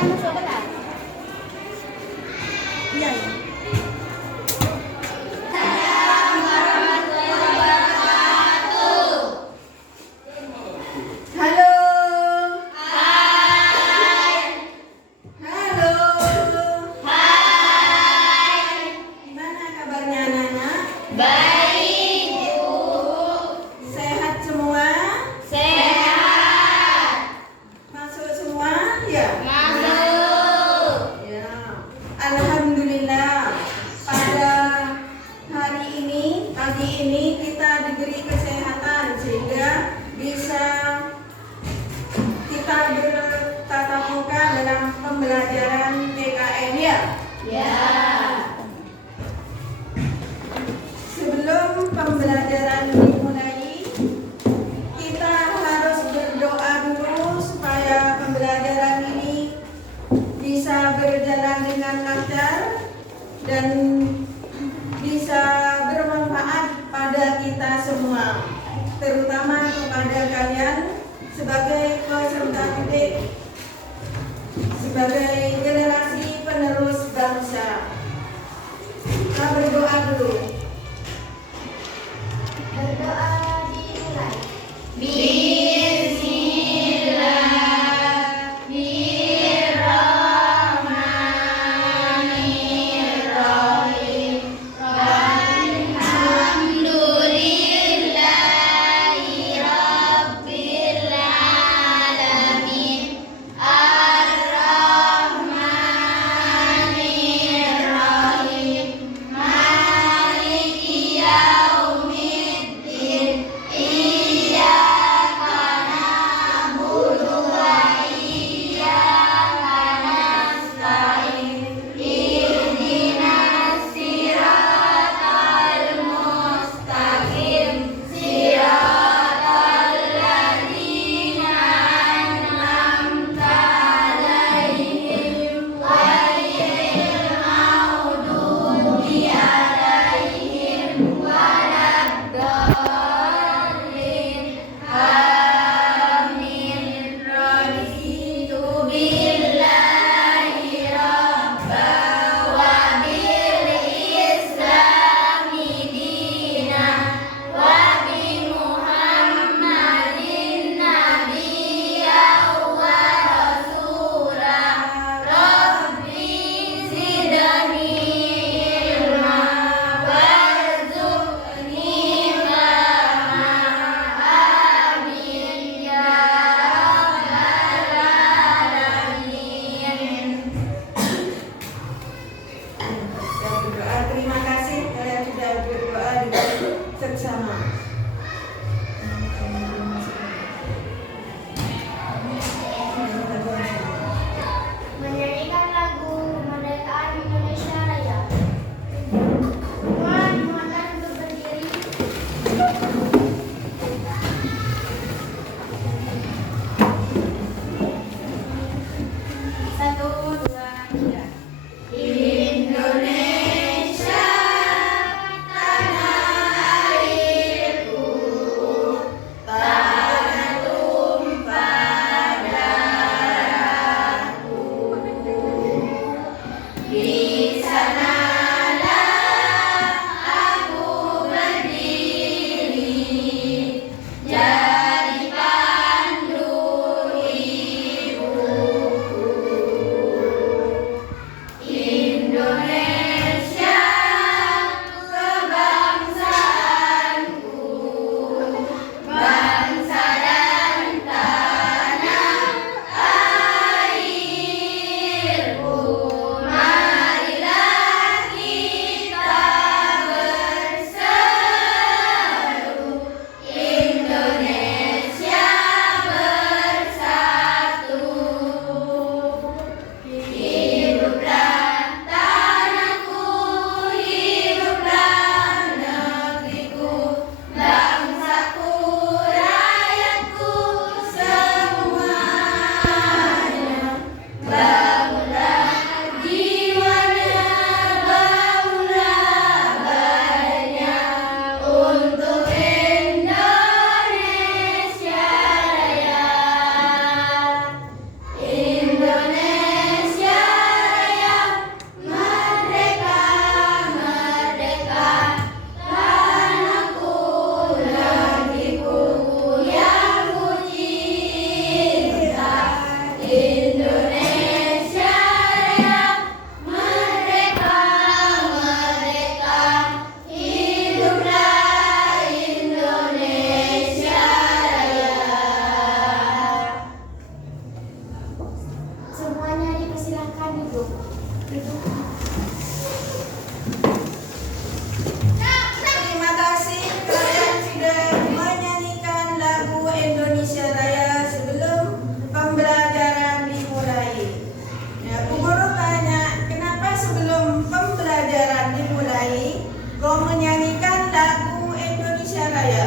Iya. Halo. Halo. Gimana kabarnya anak-anak? Baik, Bu. Sehat semua? Sehat. Masuk semua? Ya. Masuk. Ya. Alhamdulillah. Pada hari ini, pagi ini kita diberi kesehatan sehingga bisa kita bertatap muka dalam pembelajaran PKN ya. Ya. Sebelum pembelajaran dimulai, kita harus berdoa dulu supaya pembelajaran ini bisa berjalan dengan lancar dan bisa bermanfaat pada kita semua, terutama kepada kalian sebagai peserta didik, sebagai generasi penerus bangsa. Kita berdoa dulu. Berdoa dimulai. Bismillahirrahmanirrahim. Alhamdulillahirabbil alamin. Ar-Rahmanirrahim. Maliki Raya.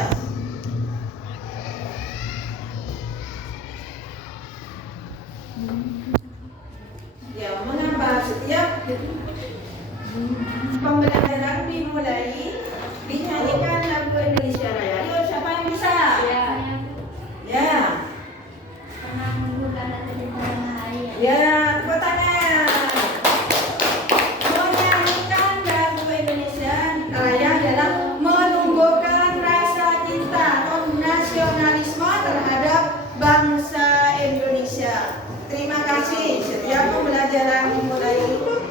Ya, mengapa setiap pembelajaran dimulai dinyanyikan lagu Indonesia Raya? Ayo, siapa yang bisa? Ya. Pernah menunggukan atau di malam hari. Ya, tepuk tangan. Menyanyikan lagu Indonesia Raya adalah menumbuhkan rasa cinta atau nasionalisme terhadap bangsa Indonesia. Terima kasih. Setiap pembelajaran dimulai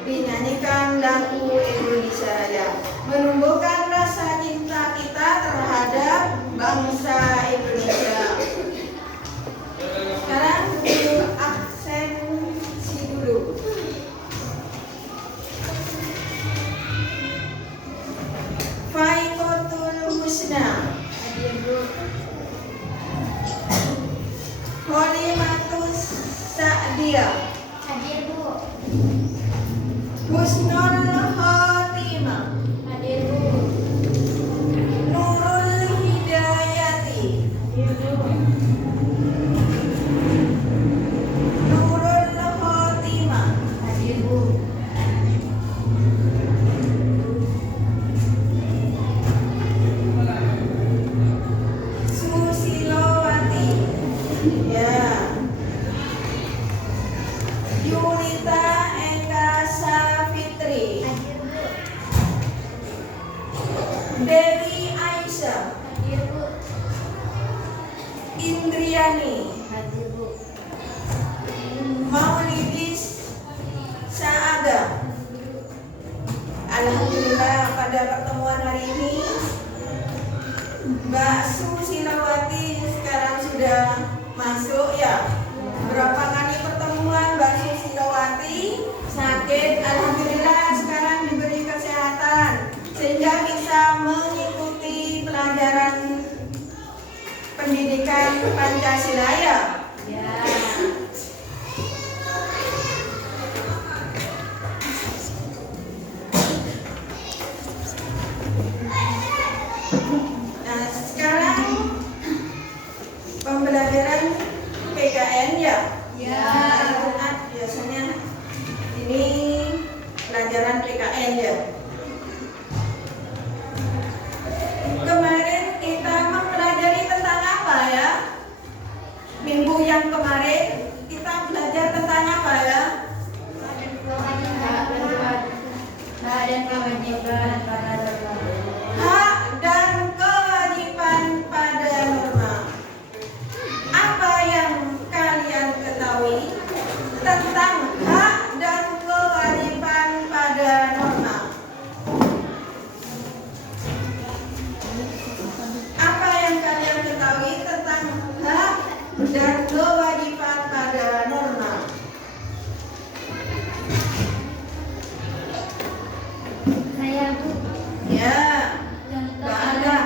dinyanyikan lagu Indonesia Raya, menumbuhkan rasa cinta kita terhadap bangsa Indonesia. Sekarang guru absensi dulu. Faikotul Husna, Holimatus Sa'diyah, Hadir Bu. Husnul Khotimah, Hadir Bu. Nurul Hidayati, Nurul Khotimah, Hadir Bu. Susilowati, ya, Yulita Eka Safitri, Hadir Bu. Dewi Aisyah, Hadir Bu. Indriani, Hadir Bu. Maulidis Saada. Alhamdulillah pada pertemuan hari ini Mbak Susilawati sekarang sudah masuk ya. Berapa kali pertemuan Mbak Susilawati sakit, alhamdulillah sekarang diberi kesehatan sehingga bisa mengikuti pelajaran pendidikan Pancasila ya. Ya. Nah, sekarang pembelajaran PKN ya. Ya. Hari Jumat biasanya ini pelajaran PKN ya. Kemarin kita mempelajari tentang apa ya? Minggu yang kemarin kita belajar tentang apa ya? Hak dan kewajiban pada norma. Hak dan kewajiban pada norma. Apa yang kalian ketahui tentang hak dan kewajiban pada norma? Apa yang kalian ketahui tentang hak dan kewajiban pada norma? Saya Bu. Ya, Contoh Mbak Ada.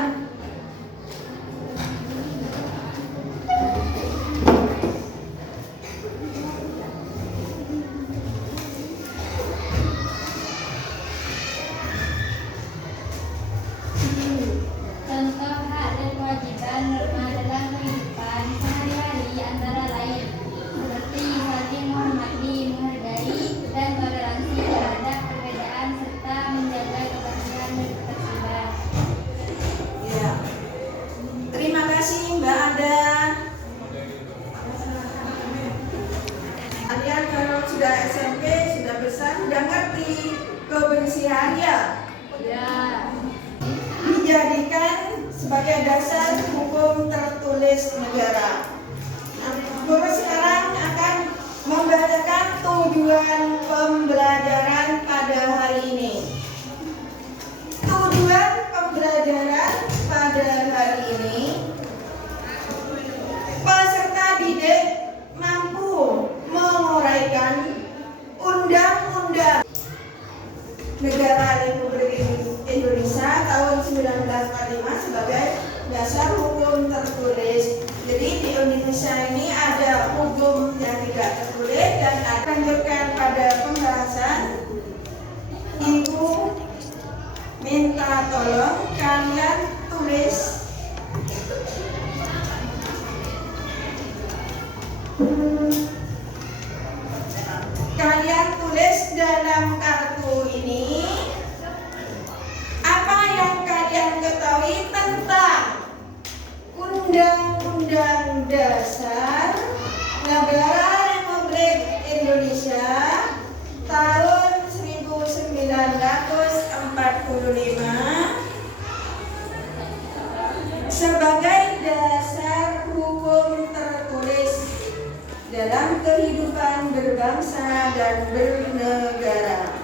Contoh hak dan kewajiban norma dalam kehidupan sehari-hari antara lain seperti saling menghormati, menghargai, dan toleransi terhadap perbedaan serta menjaga kebersihan dan ketertiban. Ya. Terima kasih Mbak Ada. Kalian kalau sudah SMP, sudah besar, sudah ngerti kebersihan ya. Ya. Dijadikan sebagai dasar hukum tertulis negara. Nah, guru sekarang akan membacakan tujuan pembelajaran pada hari ini. Tujuan pembelajaran pada hari ini, peserta didik mampu menguraikan Undang-Undang Negara Republik Indonesia tahun 1945 sebagai dasar hukum tertulis. Jadi di Indonesia ini ada hukum yang tidak tertulis dan akan lanjutkan pada pembahasan. Ibu minta tolong kalian tulis Dasar Negara Republik Indonesia tahun 1945 sebagai dasar hukum tertulis dalam kehidupan berbangsa dan bernegara.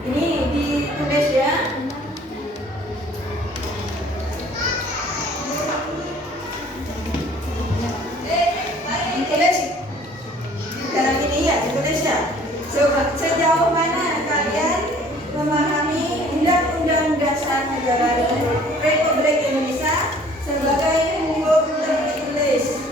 Ini ditulis ya. Ditulis. Dalam ini ya, ditulis ya. Sejauh mana kalian memahami Undang-Undang Dasar Negara Republik Indonesia sebagai hukum tertulis?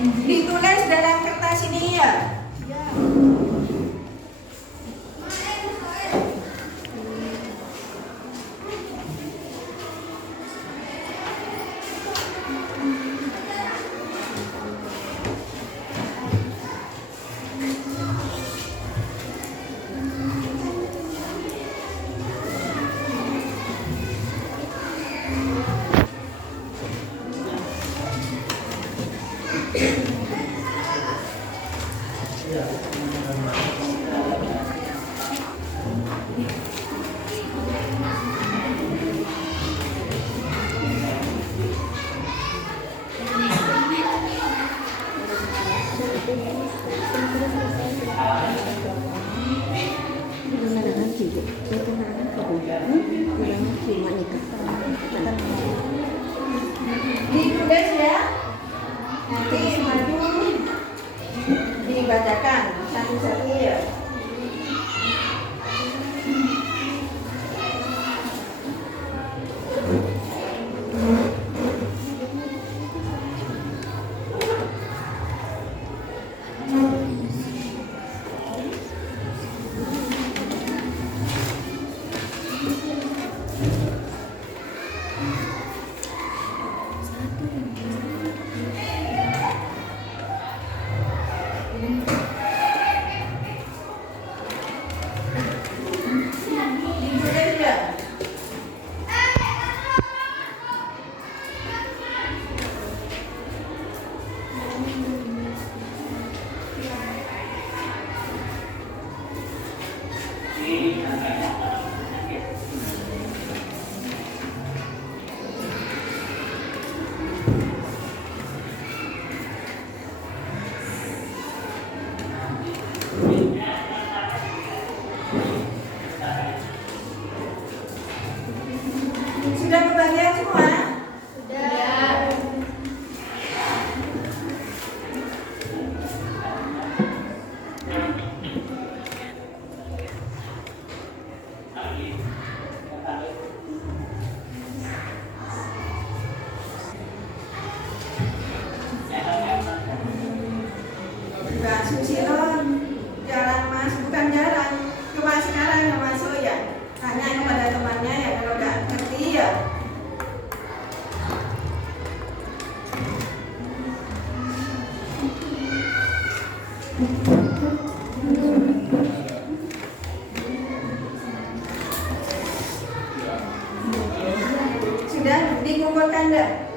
Ditulis dalam kertas ini ya. Ditulis ya. Nanti maju dibacakan satu-satu ya. Sudah kebagian semua? Sudah. Mbak Susilo, jalan mas, bukan jalan cuma sekarang yang masuk ya, tanya kepada temannya ya, kalau nggak ngerti ya. Sudah dikumpulkan enggak?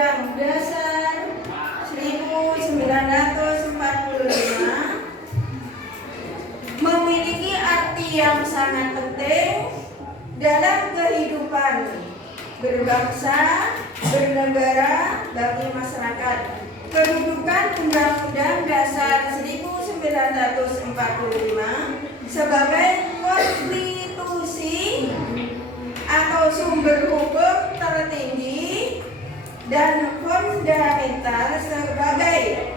Undang-Undang Dasar 1945 memiliki arti yang sangat penting dalam kehidupan berbangsa, bernegara bagi masyarakat. Kedudukan Undang-Undang Dasar 1945 sebagai konstitusi atau sumber hukum tertinggi dan fundamental sebagai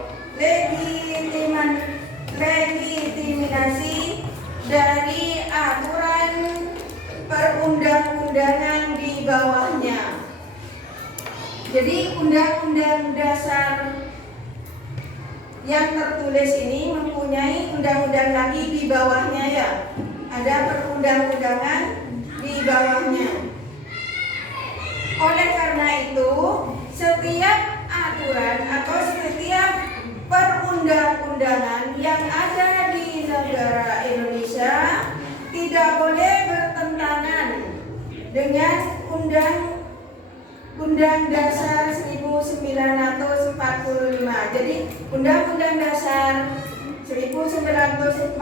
legitimasi dari aturan perundang-undangan di bawahnya. Jadi Undang-Undang Dasar yang tertulis ini mempunyai undang-undang lagi di bawahnya ya. Ada perundang-undangan di bawahnya. Oleh karena itu, setiap aturan atau setiap perundang-undangan yang ada di negara Indonesia tidak boleh bertentangan dengan Undang Dasar 1945. Jadi Undang-Undang Dasar 1945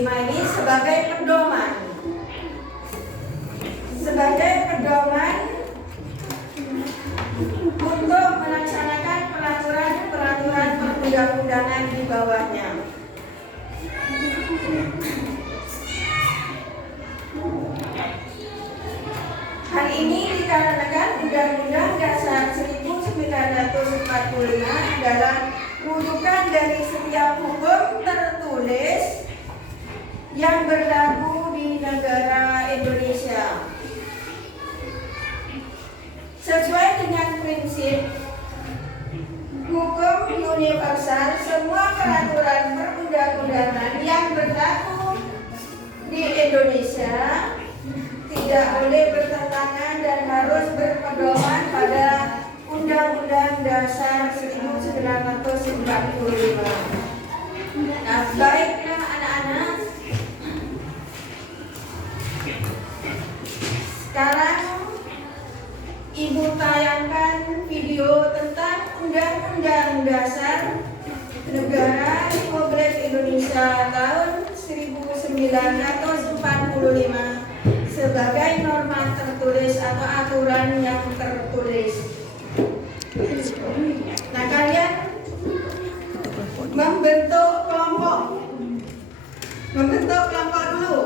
ini sebagai pedoman untuk melaksanakan peraturan perundang-undangan di bawahnya. Hal ini dikarenakan Undang-Undang Dasar 1945 adalah rujukan dari setiap hukum tertulis yang berlaku di negara Indonesia. Sesuai dengan prinsip hukum universal, semua peraturan perundang-undangan yang berlaku di Indonesia tidak boleh bertentangan dan harus berpedoman pada Undang-Undang Dasar 1945. Nah, baiklah anak-anak, sekarang Ibu tayangkan video tentang Undang-Undang Dasar Negara Republik Indonesia tahun 1945 sebagai norma tertulis atau aturan yang tertulis. Nah, kalian membentuk kelompok dulu.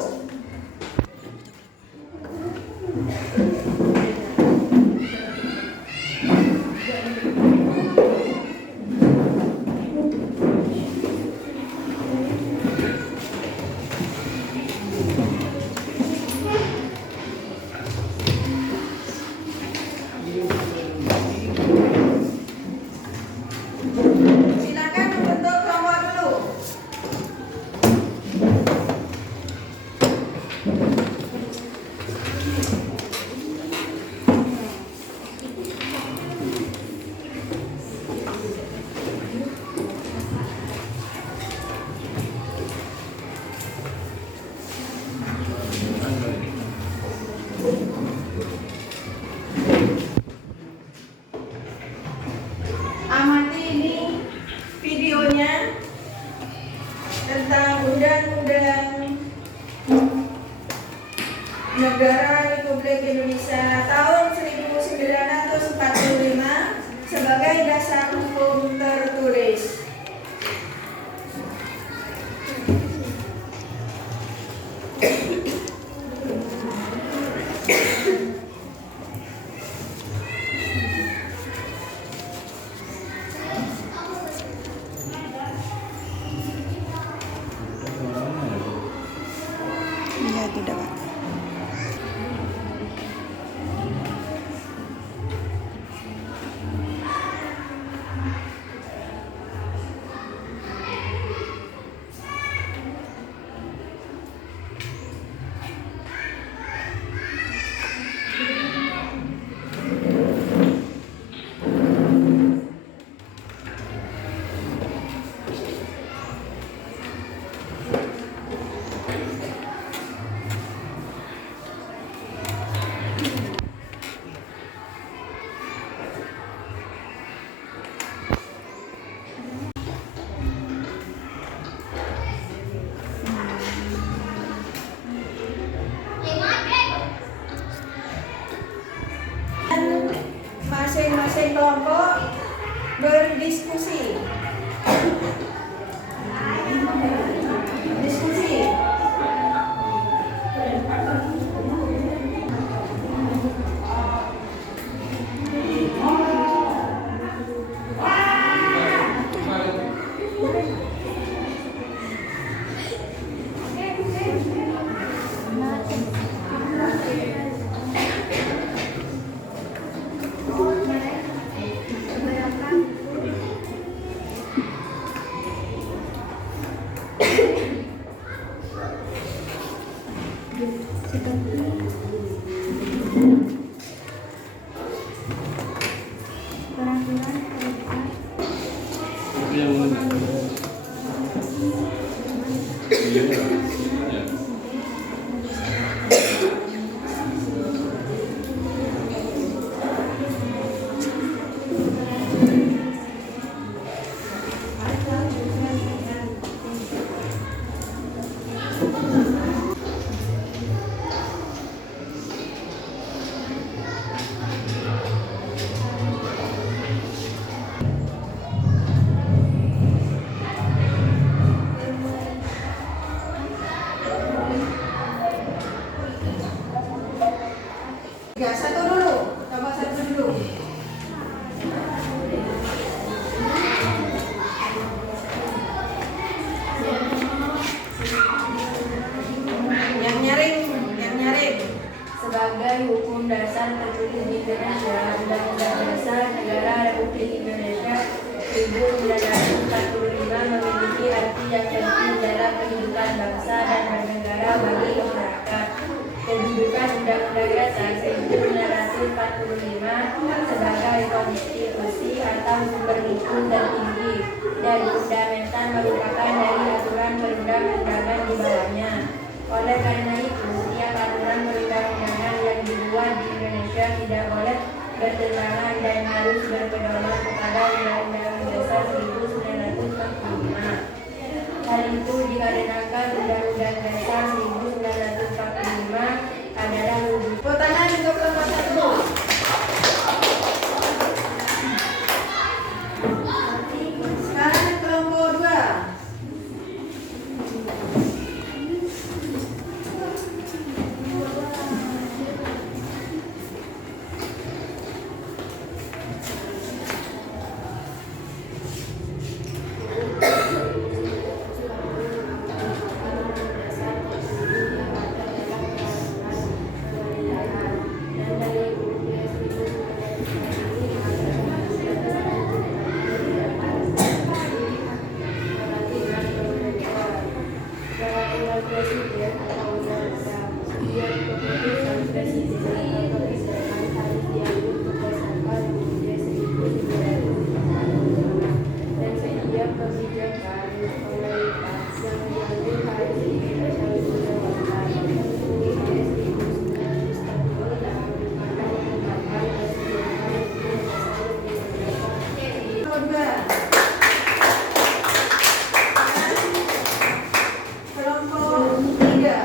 Silakan membentuk kelompok dulu. Amati ini videonya tentang Undang-Undang Negara Republik Indonesia tahun 1945 sebagai dasar hukum tertulis. Iya, tidak, Pak. yang mana? Iya. Ya. Tiga, satu dulu, tambah satu dulu. Yang nyaring. Sebagai hukum dasar tertulis di Indonesia, Undang-Undang Dasar Negara Republik Indonesia 1945 memiliki arti yang penting dalam kehidupan bangsa dan bernegara bagi masyarakat. Kedudukan Undang-Undang Dasar 1945 sebagai konstitusi atau sumber hukum tertinggi dan fundamental merupakan dari aturan perundang-undangan di bawahnya. Oleh karena itu, setiap aturan perundang-undangan yang dibuat di Indonesia tidak boleh bertentangan dan harus berpedoman kepada Undang-Undang Dasar 1945. Hal itu dikarenakan Undang-Undang Dasar 1945 adalah Tepuk tangan untuk kelompok satu. Sekarang kelompok dua. Kelompok tiga.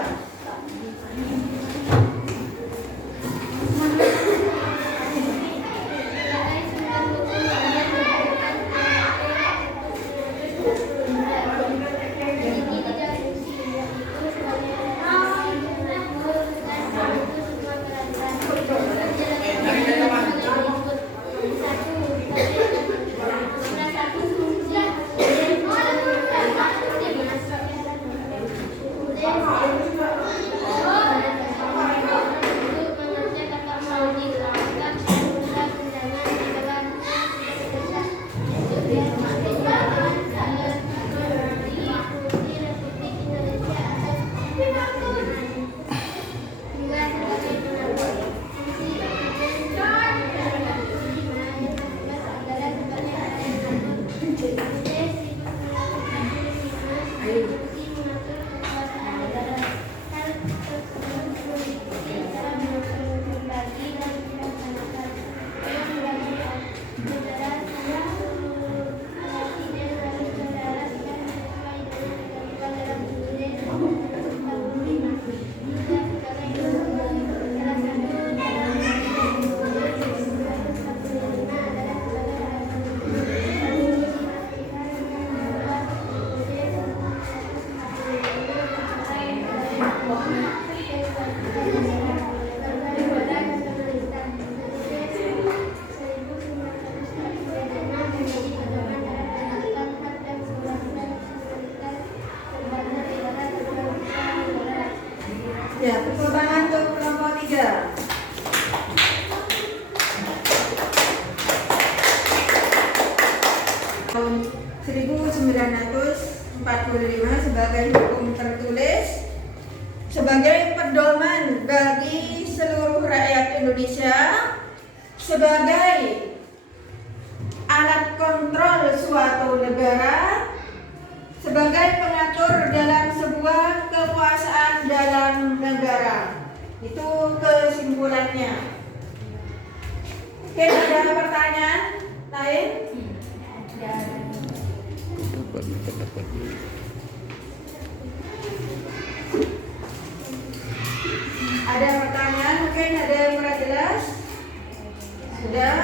Ya, tepuk tangan untuk kelompok tiga. Tahun 1945 sebagai hukum tertulis sebagai pedoman bagi seluruh rakyat Indonesia, sebagai alat kontrol suatu negara sebagai pengatur dalam sebuah kekuasaan dalam negara. Itu kesimpulannya. Oke, ada pertanyaan lain? Ada pertanyaan? Mungkin ada yang kurang jelas? Sudah?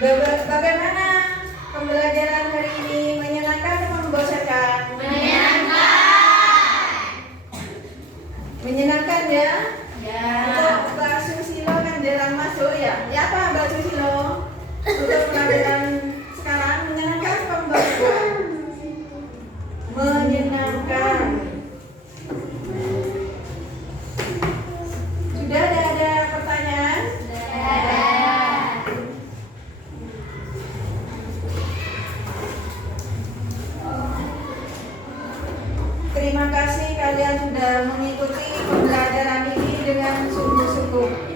Bagaimana pembelajaran hari ini? Menyenangkan atau membosankan? Menyenangkan ya? Untuk Mbak Susilo kan jarang masuk ya? Ya apa Mbak Susilo? Untuk pelajaran sekarang menyenangkan atau membosankan? Menyenangkan. Sudah ada pertanyaan? Terima kasih kalian sudah mengikuti pembelajaran ini dengan sungguh-sungguh.